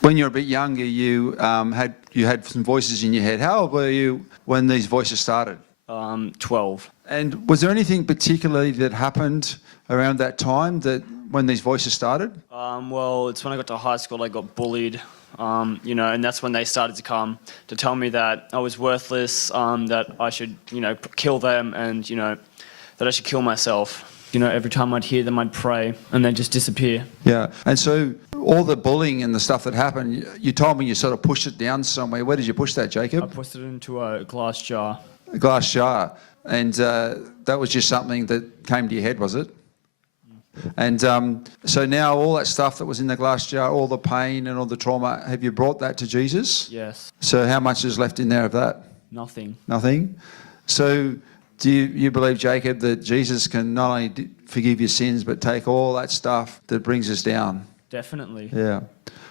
When you were a bit younger, you had some voices in your head. How old were you when these voices started? 12. And was there anything particularly that happened around that time that when these voices started? Well, it's when I got to high school I got bullied, and that's when they started to come to tell me that I was worthless, that I should, kill them and, that I should kill myself. Every time I'd hear them, I'd pray and they'd just disappear. Yeah. And so all the bullying and the stuff that happened, you told me you sort of pushed it down somewhere. Where did you push that, I Jacob? pushed it into a glass jar. A glass jar. And that was just something that came to your head, was it? And so now all that stuff that was in the glass jar, all the pain and all the trauma, have you brought that to Jesus? Yes. So how much is left in there of that? Nothing. Nothing? So do you believe, Jacob, that Jesus can not only forgive your sins but take all that stuff that brings us down? Definitely. Yeah.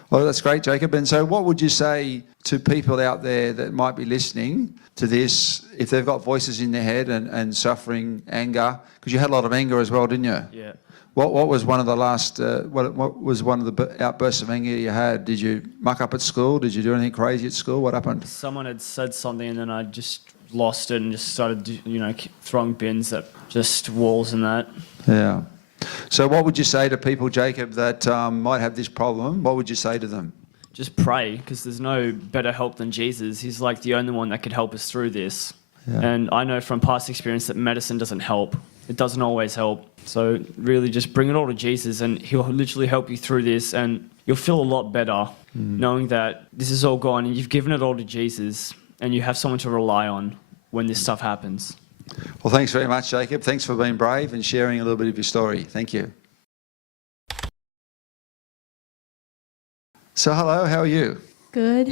Well, that's great, Jacob. And so what would you say to people out there that might be listening to this, if they've got voices in their head and suffering, anger? Because you had a lot of anger as well, didn't you? Yeah. What was one of the last, what was one of the outbursts of anger you had? Did you muck up at school? Did you do anything crazy at school? What happened? Someone had said something and then I just lost it and just started, throwing bins at just walls and that. Yeah. So what would you say to people, Jacob, that might have this problem? What would you say to them? Just pray, because there's no better help than Jesus. He's like the only one that could help us through this. Yeah. And I know from past experience that medicine doesn't help. It doesn't always help. So really just bring it all to Jesus and he'll literally help you through this and you'll feel a lot better knowing that this is all gone and you've given it all to Jesus and you have someone to rely on when this stuff happens. Well, thanks very much, Jacob. Thanks for being brave and sharing a little bit of your story. Thank you. So hello, how are you? Good.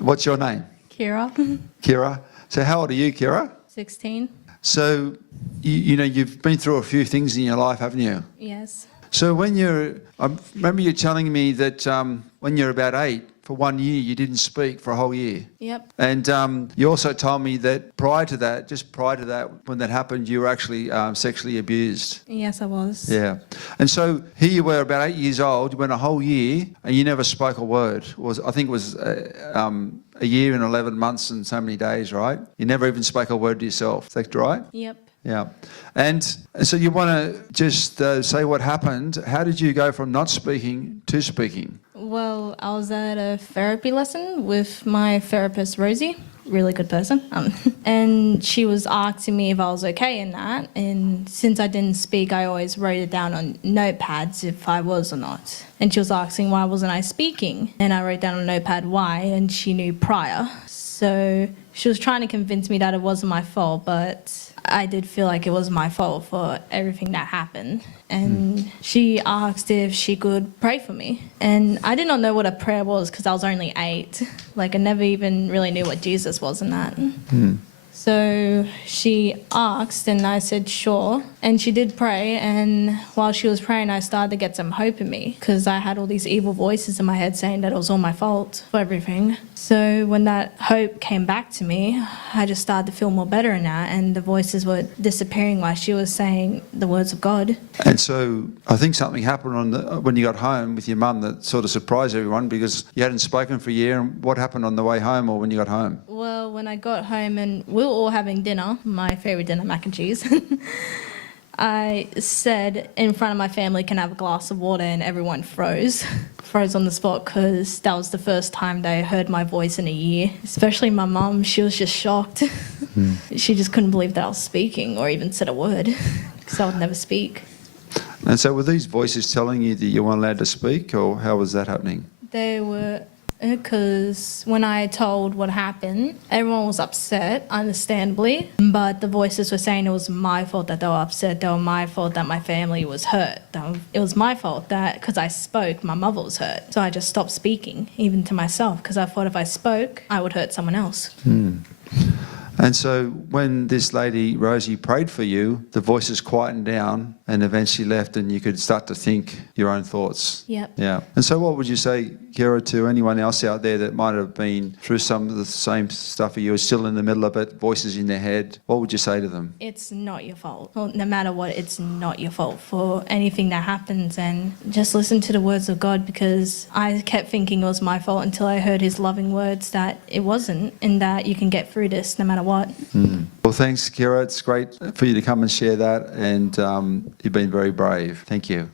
What's your name? Kira, Kira. So how old are you, Kira? 16. So, you've been through a few things in your life, haven't you? Yes. So I remember you telling me that when you're about 8, for 1 year, you didn't speak for a whole year. Yep. And you also told me that prior to that, when that happened, you were actually sexually abused. Yes, I was. Yeah. And so here you were about 8 years old, you went a whole year and you never spoke a word. I think it was a year and 11 months and so many days, right? You never even spoke a word to yourself. Is that right? Yep. Yeah. And so you want to just say what happened. How did you go from not speaking to speaking? Well, I was at a therapy lesson with my therapist, Rosie. Really good person. And she was asking me if I was okay in that. And since I didn't speak, I always wrote it down on notepads if I was or not. And she was asking why wasn't I speaking? And I wrote down on a notepad why, and she knew prior. So she was trying to convince me that it wasn't my fault, but I did feel like it was my fault for everything that happened. And she asked if she could pray for me. And I did not know what a prayer was because I was only 8. Like, I never even really knew what Jesus was in that. So she asked and I said, sure. And she did pray. And while she was praying, I started to get some hope in me because I had all these evil voices in my head saying that it was all my fault for everything. So when that hope came back to me, I just started to feel more better in that. And the voices were disappearing while she was saying the words of God. And so I think something happened when you got home with your mum that sort of surprised everyone because you hadn't spoken for a year. And what happened on the way home or when you got home? Well, when I got home and we were all having dinner, my favourite dinner, mac and cheese, I said in front of my family, can I have a glass of water? And everyone froze on the spot because that was the first time they heard my voice in a year. Especially my mum, she was just shocked. She just couldn't believe that I was speaking or even said a word because I would never speak. And so were these voices telling you that you weren't allowed to speak or how was that happening? They were, because when I told what happened, everyone was upset, understandably, but the voices were saying it was my fault that they were upset, they were my fault that my family was hurt. It was my fault that, because I spoke, my mother was hurt. So I just stopped speaking, even to myself, because I thought if I spoke, I would hurt someone else. And so when this lady, Rosie, prayed for you, the voices quietened down and eventually left and you could start to think your own thoughts. Yep. Yeah. And so what would you say, Kira, to anyone else out there that might have been through some of the same stuff, or you were still in the middle of it, voices in their head? What would you say to them? It's not your fault. Well, no matter what, it's not your fault for anything that happens, and just listen to the words of God, because I kept thinking it was my fault until I heard his loving words that it wasn't, and that you can get through this no matter what. Well, thanks, Kira. It's great for you to come and share that, and you've been very brave. Thank you.